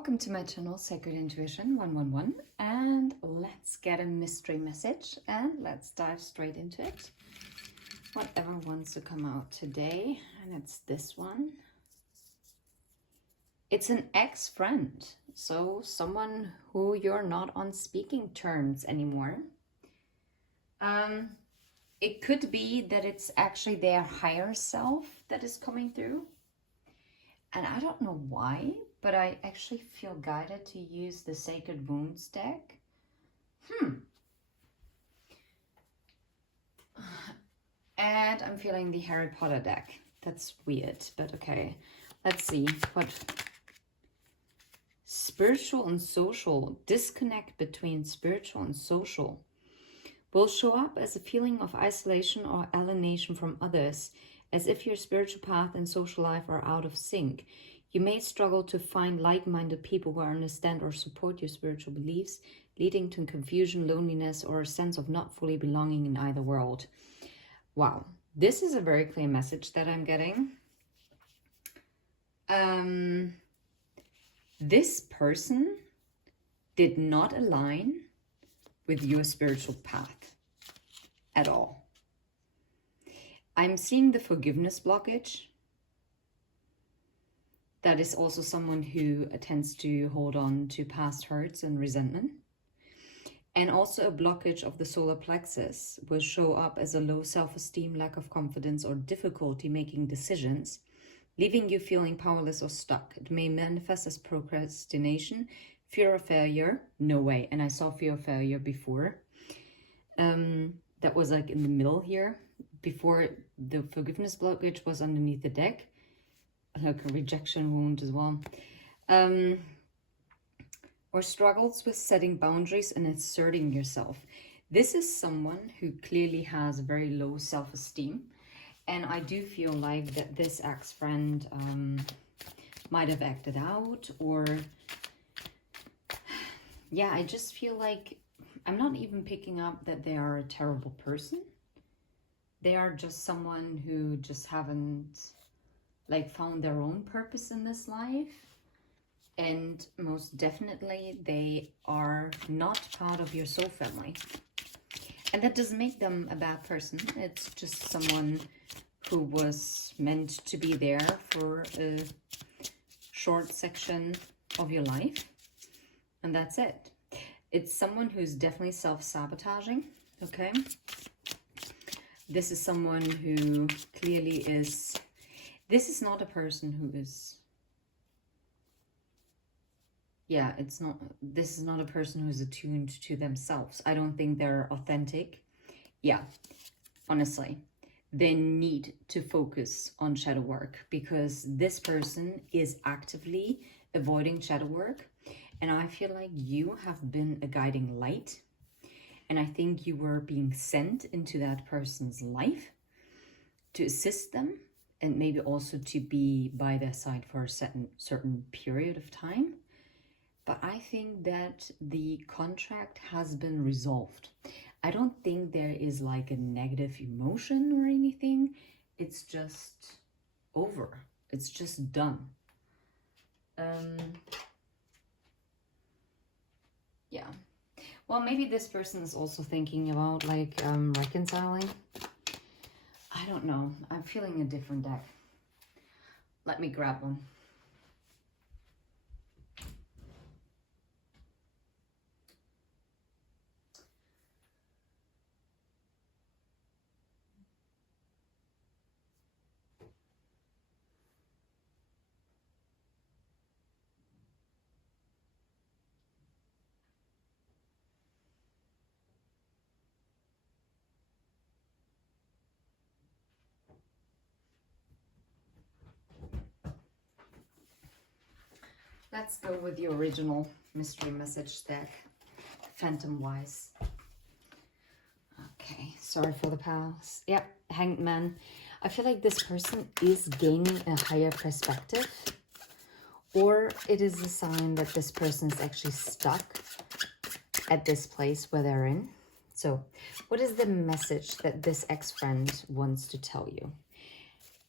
Welcome to my channel, Sacred Intuition 111, and let's get a mystery message and let's dive straight into it. Whatever wants to come out today, and it's this one. It's an ex-friend, so someone who you're not on speaking terms anymore. It could be that it's actually their higher self that is coming through. And I don't know why, but I actually feel guided to use the Sacred Wounds deck. And I'm feeling the Harry Potter deck. That's weird, but okay. Let's see what spiritual and social, disconnect between spiritual and social will show up as a feeling of isolation or alienation from others, as if your spiritual path and social life are out of sync. You may struggle to find like-minded people who understand or support your spiritual beliefs, leading to confusion, loneliness, or a sense of not fully belonging in either world. Wow, this is a very clear message that I'm getting. This person did not align with your spiritual path at all. I'm seeing the forgiveness blockage. That is also someone who tends to hold on to past hurts and resentment. And also a blockage of the solar plexus will show up as a low self-esteem, lack of confidence, or difficulty making decisions, leaving you feeling powerless or stuck. It may manifest as procrastination, fear of failure. No way. And I saw fear of failure before. That was like in the middle here. Before the forgiveness blockage was underneath the deck. Like a rejection wound as well. Or struggles with setting boundaries and asserting yourself. This is someone who clearly has very low self-esteem. And I do feel like that this ex-friend might have acted out, or yeah, I just feel like I'm not even picking up that they are a terrible person. They are just someone who just haven't like found their own purpose in this life. And most definitely they are not part of your soul family. And that doesn't make them a bad person. It's just someone who was meant to be there for a short section of your life. And that's it. It's someone who's definitely self-sabotaging, okay? This is someone who clearly is... This is not a person who is... Yeah, it's not... This is not a person who's attuned to themselves. I don't think they're authentic. Yeah, honestly. They need to focus on shadow work because this person is actively avoiding shadow work. And I feel like you have been a guiding light. And I think you were being sent into that person's life to assist them and maybe also to be by their side for a certain period of time. But I think that the contract has been resolved. I don't think there is like a negative emotion or anything. It's just over. It's just done. Yeah. Well, maybe this person is also thinking about like reconciling. I don't know. I'm feeling a different deck. Let me grab one. Let's go with the original mystery message deck, Phantom Wise. Okay, sorry for the pause. Yep, Hanged Man. I feel like this person is gaining a higher perspective, or it is a sign that this person is actually stuck at this place where they're in. So, what is the message that this ex-friend wants to tell you?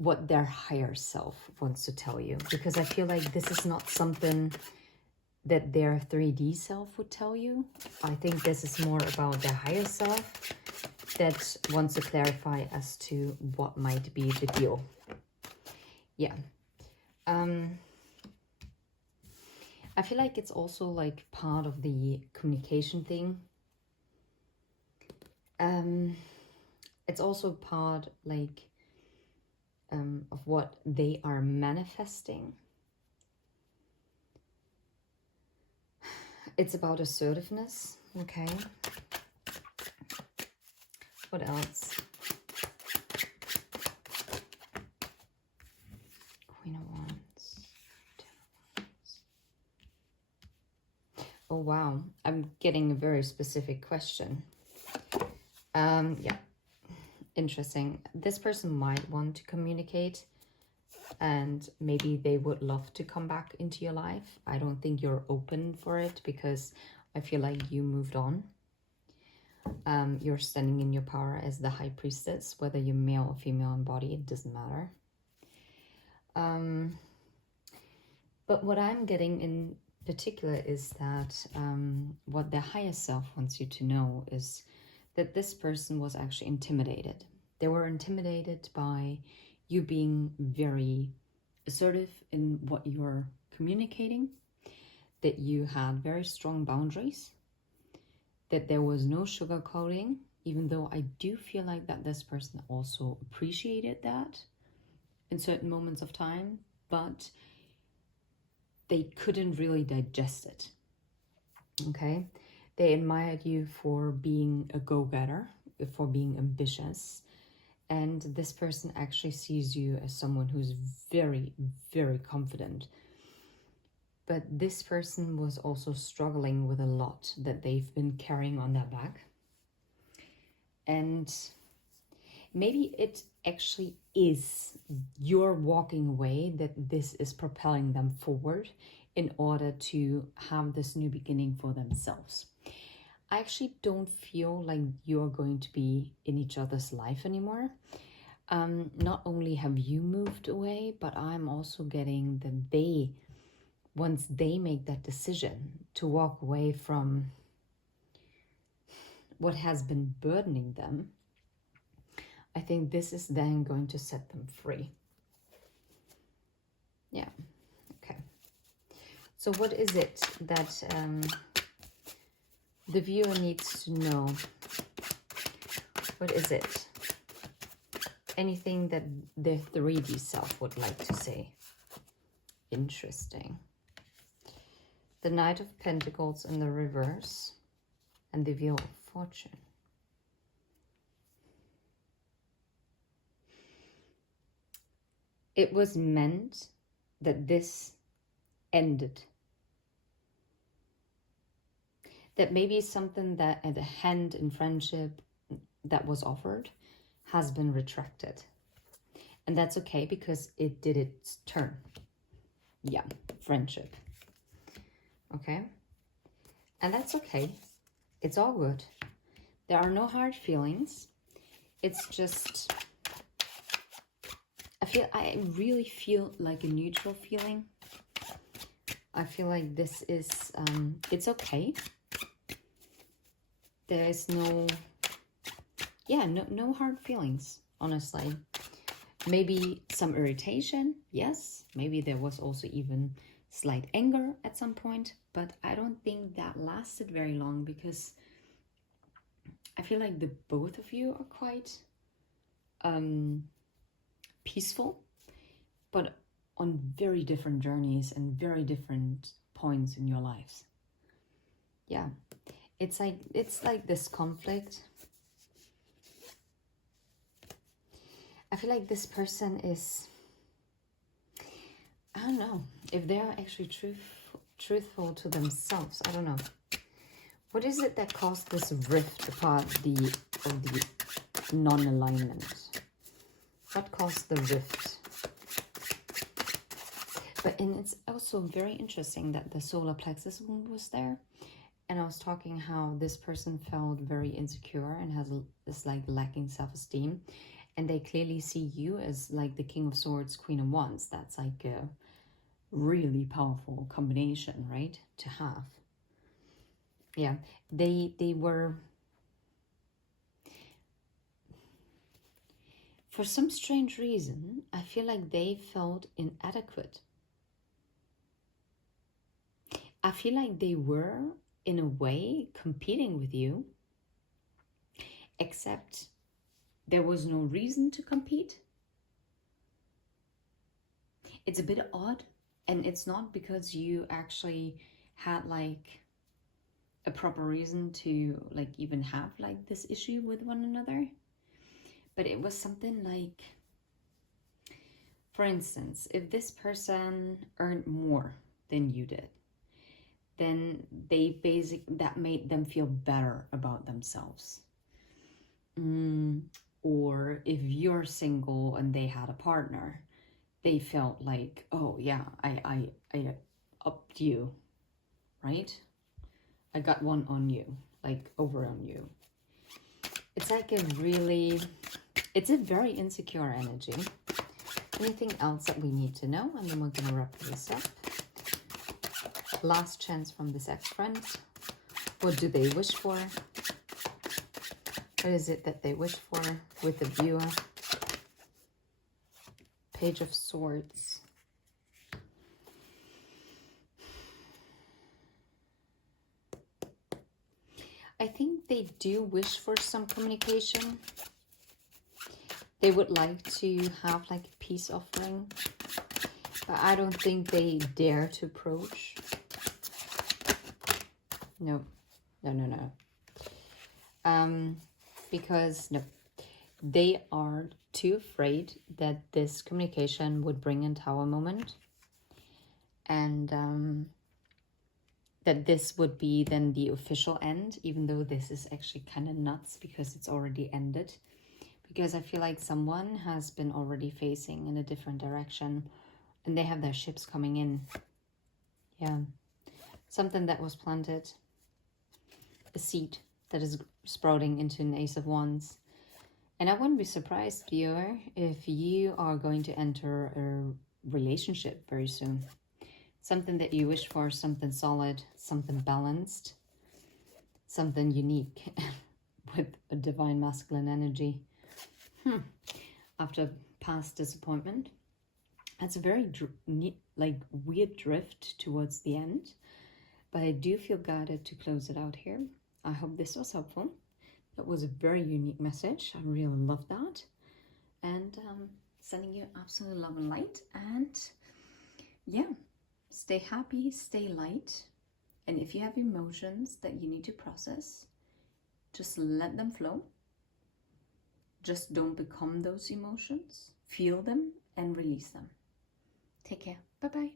What their higher self wants to tell you, because I feel like this is not something that their 3D self would tell you. I think this is more about their higher self that wants to clarify as to what might be the deal. Yeah. I feel like it's also like part of the communication thing. It's also part like of what they are manifesting. It's about assertiveness, okay? What else? Queen of Wands. Oh, wow. I'm getting a very specific question. Yeah. Interesting. This person might want to communicate and maybe they would love to come back into your life. I don't think you're open for it because I feel like you moved on. You're standing in your power as the High Priestess, whether you're male or female in body, it doesn't matter. But what I'm getting in particular is that what the higher self wants you to know is that this person was actually intimidated. They were intimidated by you being very assertive in what you're communicating, that you had very strong boundaries, that there was no sugarcoating, even though I do feel like that this person also appreciated that in certain moments of time, but they couldn't really digest it, okay? They admired you for being a go-getter, for being ambitious, and this person actually sees you as someone who's very, very confident. But this person was also struggling with a lot that they've been carrying on their back. And maybe it actually is your walking away that this is propelling them forward in order to have this new beginning for themselves. I actually don't feel like you're going to be in each other's life anymore. Not only have you moved away, but I'm also getting that they, once they make that decision to walk away from what has been burdening them, I think this is then going to set them free. Yeah, okay. So what is it that the viewer needs to know? What is it? Anything that their 3D self would like to say? Interesting. The Knight of Pentacles in the reverse and the Wheel of Fortune. It was meant that this ended. That maybe something that at a hand in friendship that was offered has been retracted. And that's okay because it did its turn. Yeah, friendship. Okay? And that's okay. It's all good. There are no hard feelings. It's just, I really feel like a neutral feeling. I feel like this is, it's okay. There is no hard feelings, honestly. Maybe some irritation, yes. Maybe there was also even slight anger at some point, but I don't think that lasted very long because I feel like the both of you are quite peaceful, but on very different journeys and very different points in your lives. Yeah, it's like this conflict. I feel like this person is, I don't know, if they're actually truthful to themselves, I don't know. What is it that caused this rift apart of the non-alignment? What caused the rift? And it's also very interesting that the solar plexus wound was there. And I was talking how this person felt very insecure and has this like lacking self-esteem. And they clearly see you as like the King of Swords, Queen of Wands. That's like really powerful combination, right, to have. Yeah, they were, for some strange reason, I feel like they felt inadequate. I feel like they were, in a way, competing with you, except there was no reason to compete. It's a bit odd, and it's not because you actually had like a proper reason to like even have like this issue with one another, but it was something like, for instance, if this person earned more than you did, then that made them feel better about themselves. Or if you're single and they had a partner, they felt like, oh yeah, I upped you, right? I got one on you, like over on you. It's like it's a very insecure energy. Anything else that we need to know? And then we're gonna wrap this up. Last chance from this ex-friend. What do they wish for? What is it that they wish for with the viewer? Page of Swords. I think they do wish for some communication. They would like to have like a peace offering, but I don't think they dare to approach. No. Because no, they are too afraid that this communication would bring a Tower moment, and that this would be then the official end, even though this is actually kind of nuts because it's already ended. Because I feel like someone has been already facing in a different direction and they have their ships coming in. Yeah. Something that was planted. A seed that is sprouting into an Ace of Wands. And I wouldn't be surprised, viewer, if you are going to enter a relationship very soon. Something that you wish for, something solid, something balanced, something unique with a divine masculine energy. After past disappointment. That's a very like weird drift towards the end, but I do feel guided to close it out here. I hope this was helpful. That was a very unique message. I really love that. And sending you absolute love and light. And yeah, stay happy, stay light. And if you have emotions that you need to process, just let them flow. Just don't become those emotions. Feel them and release them. Take care. Bye-bye.